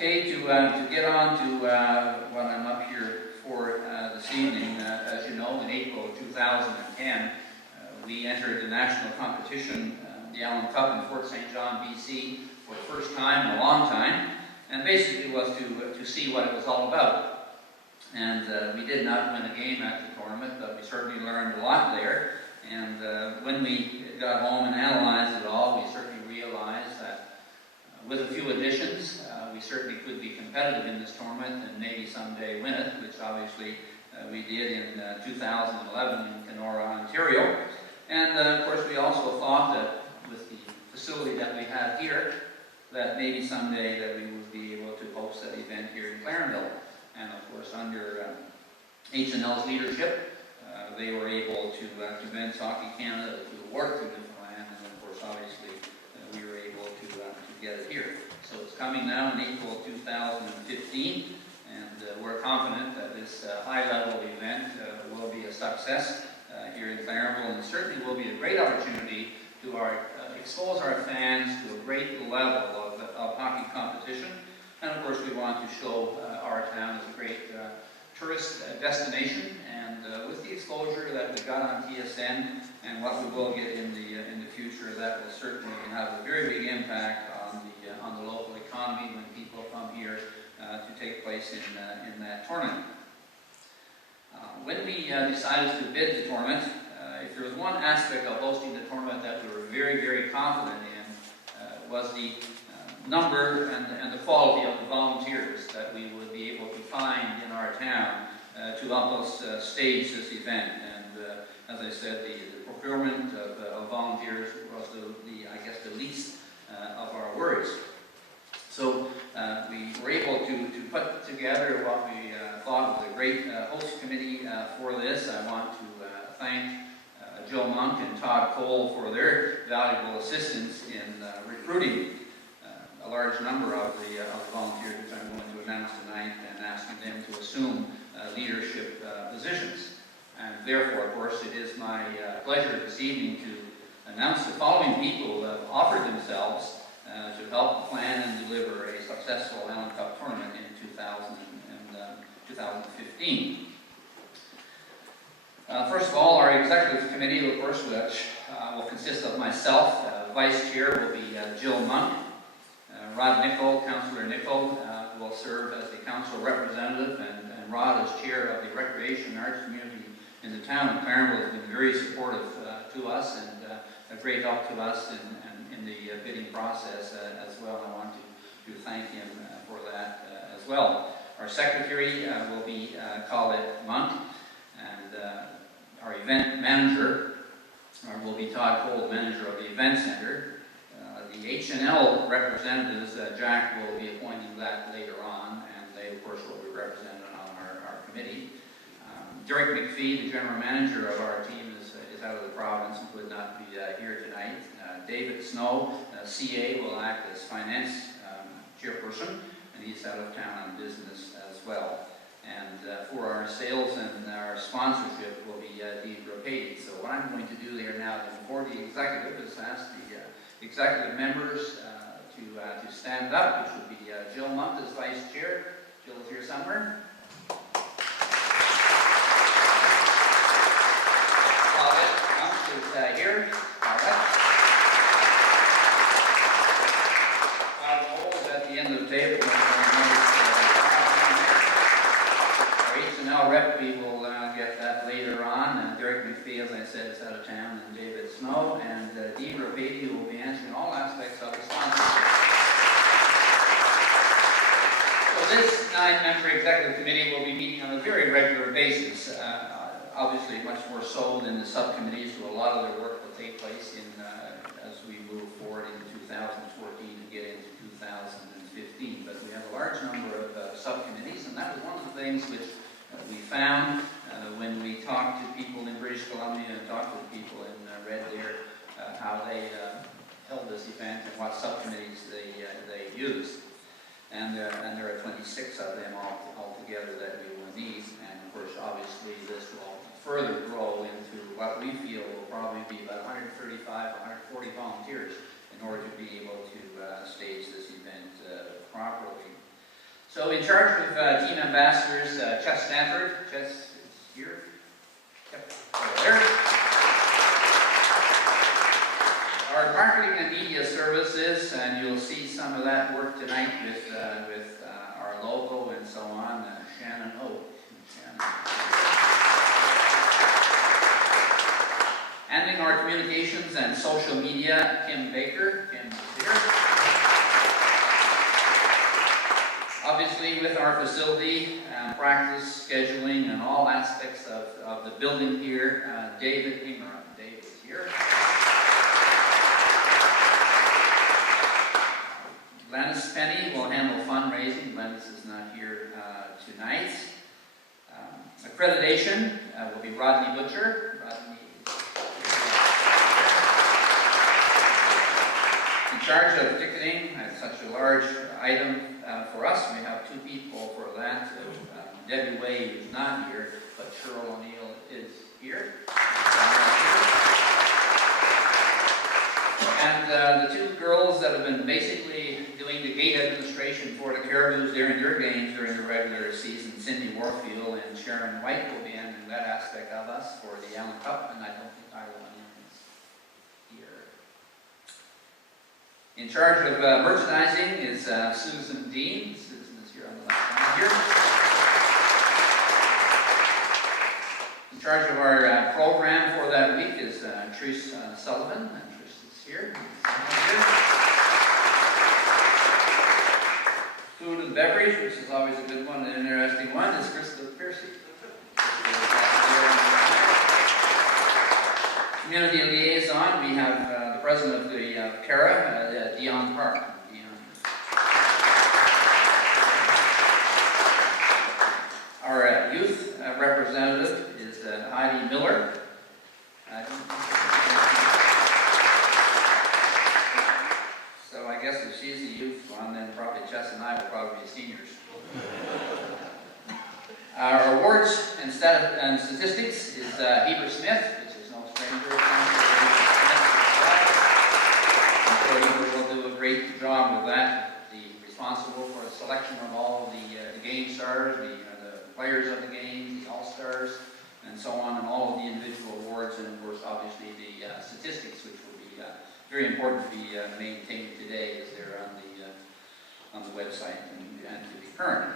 Okay, to get on to what I'm up here for this evening, as you know, in April of 2010, we entered the national competition, the Allan Cup in Fort St. John, BC, for the first time in a long time, and basically was to see what it was all about. And we did not win a game at the tournament, but we certainly learned a lot there. And when we got home and analyzed it all, we certainly realized that with a few additions, we certainly could be competitive in this tournament and maybe someday win it, which obviously we did in 2011 in Kenora, Ontario. And of course we also thought that with the facility that we have here, that maybe someday that we would be able to host that event here in Clarenville. And of course under H&L's leadership, they were able to convince Hockey Canada to award to Newfoundland, and of course obviously we were able to get it here. So it's coming now in April 2015, and we're confident that this high-level event will be a success here in Clarenville, and certainly will be a great opportunity to expose our fans to a great level of hockey competition. And of course we want to show our town as a great tourist destination, and with the exposure that we got on TSN and what we will get in the future, that will certainly have a very big impact on the local economy when people come here to take place in that tournament. When we decided to bid the tournament, if there was one aspect of hosting the tournament that we were very, very confident in, was the number and the quality of the volunteers that we would be able to find in our town to help us stage this event. And as I said, the procurement of volunteers was I guess the least of our worries. So we were able to put together what we thought was a great host committee for this. I want to thank Joe Monk and Todd Cole for their valuable assistance in recruiting a large number of the volunteers, which I'm going to announce tonight, and asking them to assume leadership positions. And therefore, of course, it is my pleasure this evening to announce the following people who have offered themselves to help plan and deliver a successful Allan Cup tournament in 2015. First of all, our executive committee, of course, which will consist of myself. Vice chair will be Jill Monk. Rod Nicol, Councillor Nicol, will serve as the council representative, and Rod is chair of the Recreation and Arts community in the town of Clarenville. Has been very supportive to us and a great help to us in the bidding process as well. I want to thank him for that as well. Our secretary will be Colette Monk, and our event manager will be Todd Cole, manager of the event center. The H&L representatives, Jack will be appointing that later on, and they, of course, will be represented on our committee. Derek McPhee, the general manager of our team, is out of the province and could not be here tonight. David Snow, CA, will act as finance chairperson, and he's out of town on business as well. And for our sales and our sponsorship will be Deidre Page. So what I'm going to do there now, before the executive, is ask the executive members to stand up, which would be Jill Monk as vice chair. Jill's here somewhere. Colette Monk is here. Colette. Todd Cole is at the end of the table. Our H&L rep, we will get that later on. And Derek McPhee, as I said, is out of town, and David Snow, and Deidre Beatty, who will be answering all aspects of the sponsorship. So this 9-member executive committee will be meeting on a very regular basis, obviously much more so than the subcommittees, so a lot of their work will take place as we move forward in 2014 and get into 2015. But we have a large number of subcommittees, and that was one of the things which we found when we talked to people in British Columbia and talked to people in Red Deer, how they held this event and what subcommittees they used. And there are 26 of them altogether that we will need. And of course, obviously, this will further grow into what we feel will probably be about 135, 140 volunteers in order to be able to stage this event properly. So in charge of team ambassadors, Chess Stanford. Chess is here. Yep, over there. Our marketing and media services, and you'll see some of that work tonight with our logo and so on. Shannon Oak. Handling our communications and social media, Kim Baker. Kim is here. Obviously, with our facility, practice, scheduling, and all aspects of the building here, David Ingram. Dave is here. Glennis Penny will handle fundraising. Glennis is not here tonight. Accreditation will be Rodney Butcher. Rodney is in charge of ticketing. It's such a large item for us. We have two people for that. Debbie Wade is not here, but Cheryl O'Neill is here. And the two girls that have been basically doing the gate administration for the Caribous during their games during the regular season, Cindy Warfield and Sharon White will be handling that aspect of us for the Allan Cup, and I don't think Allan is here. In charge of merchandising is Susan Dean. Susan is here on the left side here. In charge of our program for that week is Trish Sullivan. Here. Food and beverage, which is always a good one, an interesting one, is Crystal Piercy. Community liaison, we have the president of the CARA, Dion Park. Our youth representative is Heidi Miller. I guess if she's the youth one, then probably Chess and I will probably be seniors. Our awards and statistics is Heber Smith, which is no stranger. I'm sure Heber will do a great job with that. Responsible for the selection of all of the game stars, the players of the games, the all-stars, and so on, and all of the individual awards, and of course, obviously, the statistics, which will be very important to be maintained today as they're on the website and to be current.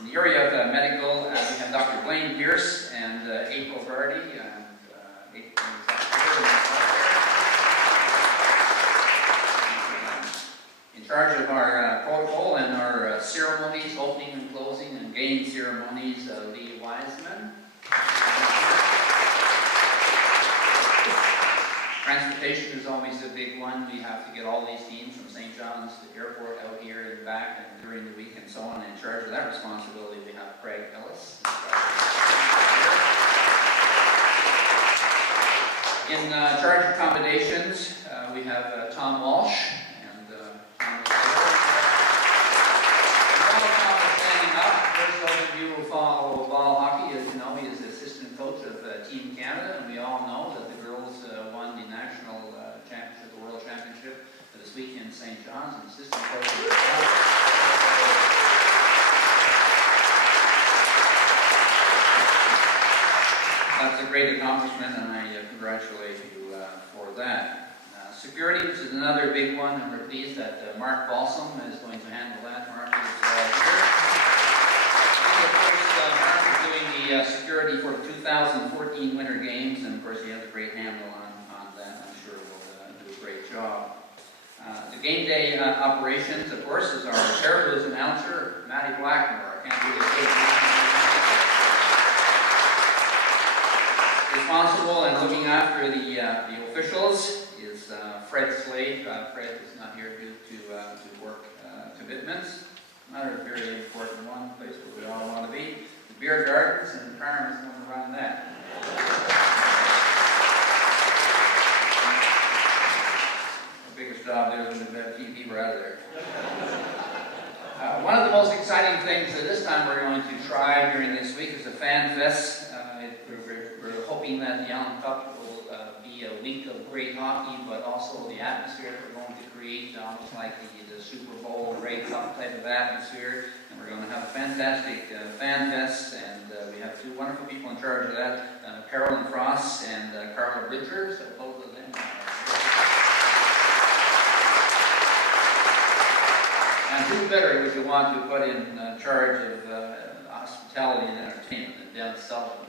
In the area of medical, we have Dr. Blaine Pierce and April Vardy. In charge of our protocol and our ceremonies, opening and closing and game ceremonies, Lee Wiseman. Transportation is always a big one. We have to get all these teams from St. John's to the airport out here and back and during the week and so on. In charge of that responsibility, we have Craig Ellis. In charge of accommodations, we have Tom Walsh. And Tom is standing up. First, those of you who follow ball hockey, as you know, he is the assistant coach of Team Canada, and we all know that the girls won the national championship, the world championship, this weekend in St. John's, and assistant coach. That's a great accomplishment, and I congratulate you for that. Security, which is another big one, and we're pleased that Mark Balsam is going to handle that. Mark is here. And of course, Mark is doing the security for the 2014 Winter Games, and of course he has a great handle on that. I'm sure will do a great job. The game day operations, of course, is our Caribous announcer, Matty Blackmore. I can't really say responsible and looking after the officials is Fred Slade. Fred is not here due to work commitments. Another very important one, place where we all want to be. The beer gardens, and Carmen is going to run that. The biggest job there is when the TV were out of there. One of the most exciting things that this time we're going to try during this week is the Fan Fest. We're hoping that the Allan Cup will be a week of great hockey, but also the atmosphere we're going to create, almost like the Super Bowl, right type of atmosphere, and we're going to have a fantastic fan fest, and we have two wonderful people in charge of that, Carolyn Frost and Carla Bridger, so both of them and who better would you want to put in charge of hospitality and entertainment than Dennis Sullivan?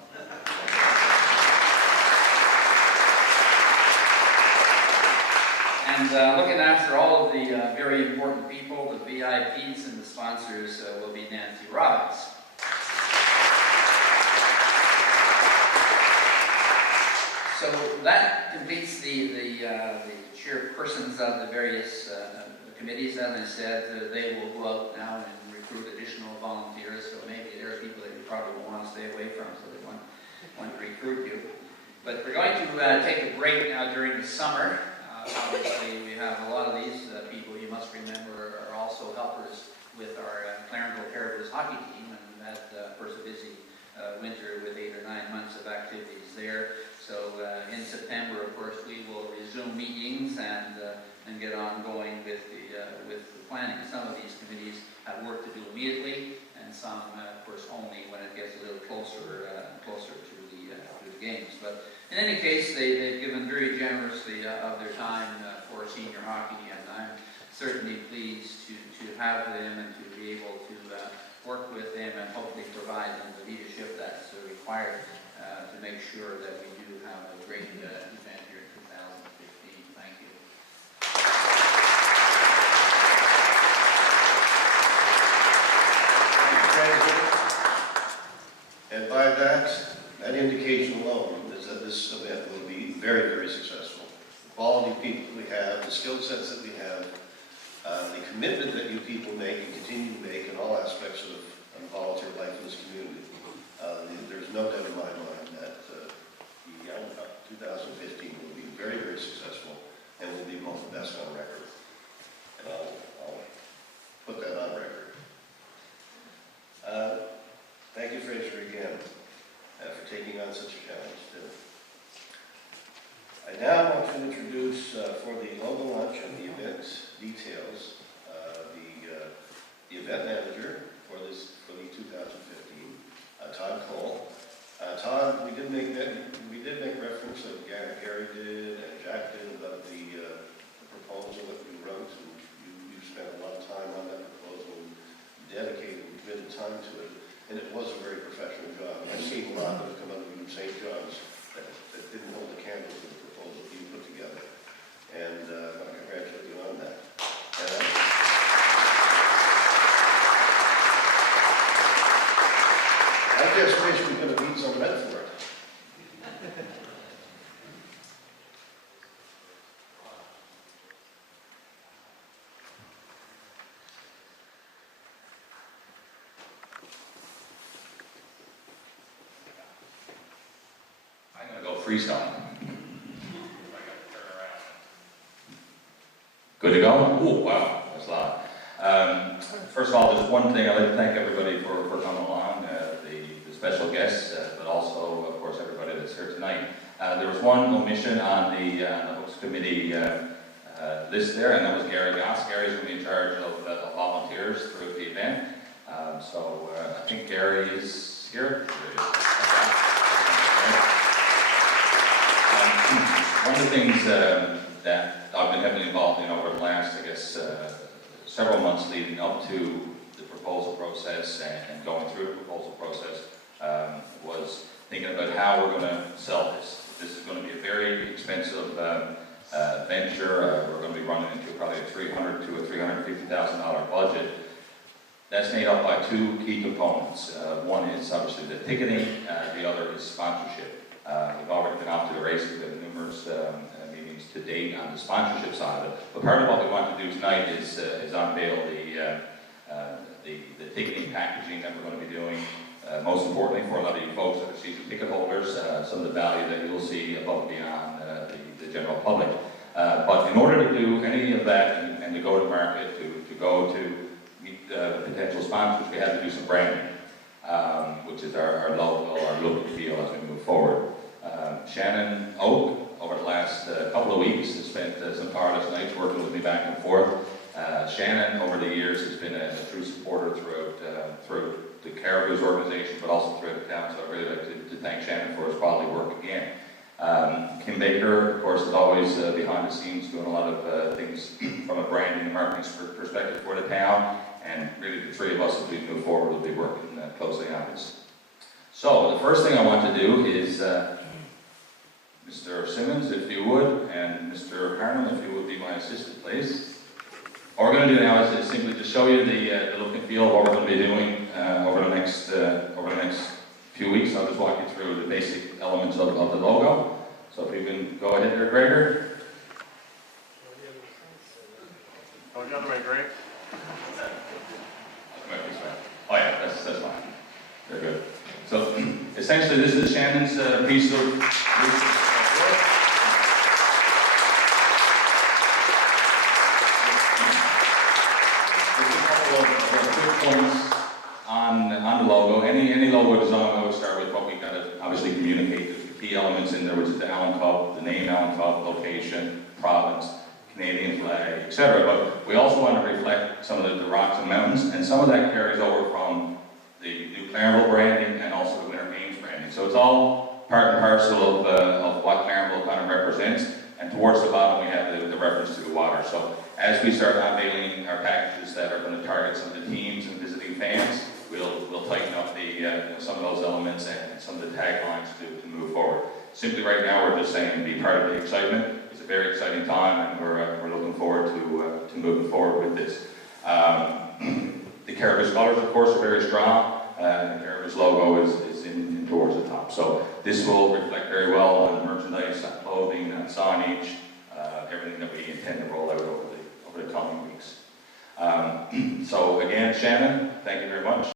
And looking after all of the very important people, the VIPs and the sponsors, will be Nancy Robbins. So that completes the chairpersons of the various committees. As I said, they will go out now and recruit additional volunteers. So maybe there are people that you probably will want to stay away from, so they want to recruit you. But we're going to take a break now during the summer. Obviously, we have a lot of these people, you must remember, are also helpers with our Clarenville Caribous hockey team, and we've had, of course, a busy winter with 8 or 9 months of activities there. So in September, of course, we will resume meetings and get on going with the planning. Some of these committees have work to do immediately, and some, of course, only when it gets a little closer to the games. But in any case, they've given very generously of their time for senior hockey, and I'm certainly pleased to have them and to be able to work with them and hopefully provide them the leadership that's required to make sure that we do have a great event here in 2015. Thank you. And by that indication alone is that this event will be very, very successful. The quality of people we have, the skill sets that we have, the commitment that you people make and continue to make in all aspects of volunteer life in this community. There's no doubt in my mind that the Allan Cup 2015 will be very, very successful and will be among the best on record. And I'll put that on record. Thank you, Fraser, again, for taking on such a challenge, too. I now want to introduce, for the logo lunch and the event details, the event manager for the 2015, Todd Cole. Todd, we did make reference, like Gary did and Jack did, about the proposal that we wrote, and you spent a lot of time on that proposal, and dedicated and committed time to it. And it was a very professional job. I've seen a lot that have come out of St. John's that didn't hold a candle to the proposal that you put together. And I want to congratulate you on that. I just wish we could have beat some red for it. Freestyle. Good to go? Oh, wow, that's a lot. First of all, just one thing, I'd like to thank everybody for coming along, the special guests, but also, of course, everybody that's here tonight. There was one omission on the host committee list there, and that was Gary Goss. Gary's going to be in charge of the volunteers through the event. So I think Gary is here. One of the things that I've been heavily involved in over the last, I guess, several months leading up to the proposal process and going through the proposal process was thinking about how we're going to sell this. This is going to be a very expensive venture. We're going to be running into probably a $300,000 to a $350,000 budget. That's made up by two key components. One is obviously the ticketing, the other is sponsorship. We've already been off to the races with numerous meetings to date on the sponsorship side of it. But part of what we want to do tonight is unveil the ticketing packaging that we're going to be doing. Most importantly, for a lot of you folks that are season ticket holders, some of the value that you'll see above and beyond the general public. But in order to do any of that and to go to market, to go to meet potential sponsors, we have to do some branding, which is our logo, our look and feel as we move forward. Shannon Oak, over the last couple of weeks, has spent some tireless nights working with me back and forth. Shannon, over the years, has been forward through the Caribou's organization, but also throughout the town. So I'd really like to thank Shannon for his quality work again. Kim Baker, of course, is always behind the scenes doing a lot of things from a branding and marketing perspective for the town. And really, the three of us, as we move forward, will be working closely on this. So the first thing I want to do is, Mr. Simmons, if you would, and Mr. Harnham, if you would be my assistant, please. What we're going to do now is simply to show you the look and feel of what we're going to be doing over the next few weeks. I'll just walk you through the basic elements of the logo. So if you can go ahead there, Gregor. Go the other way, Greg. Oh yeah, that's fine. Very good. So essentially, this is Shannon's piece of work. Points on the logo. Any logo design, I would start with what we got to obviously communicate. The key elements in there, which is the Allan Cup, the name Allan Cup, location, province, Canadian flag, etc. But we also want to reflect some of the rocks and mountains, and some of that carries over from the new Clarenville branding and also the Winter Games branding. So it's all part and parcel of what Clarenville kind of represents. And towards the bottom, we have the reference to the water. So as we start unveiling our packages that are going to target some of the teams and visiting fans, we'll tighten up some of those elements and some of the taglines to move forward. Simply right now, we're just saying be part of the excitement. It's a very exciting time, and we're looking forward to moving forward with this. The Caribou's colors, of course, are very strong. The Caribou's logo is in towards the top. So this will reflect very well on merchandise, on clothing, on signage, everything that we intend to roll out over the coming weeks. So again, Shannon, thank you very much.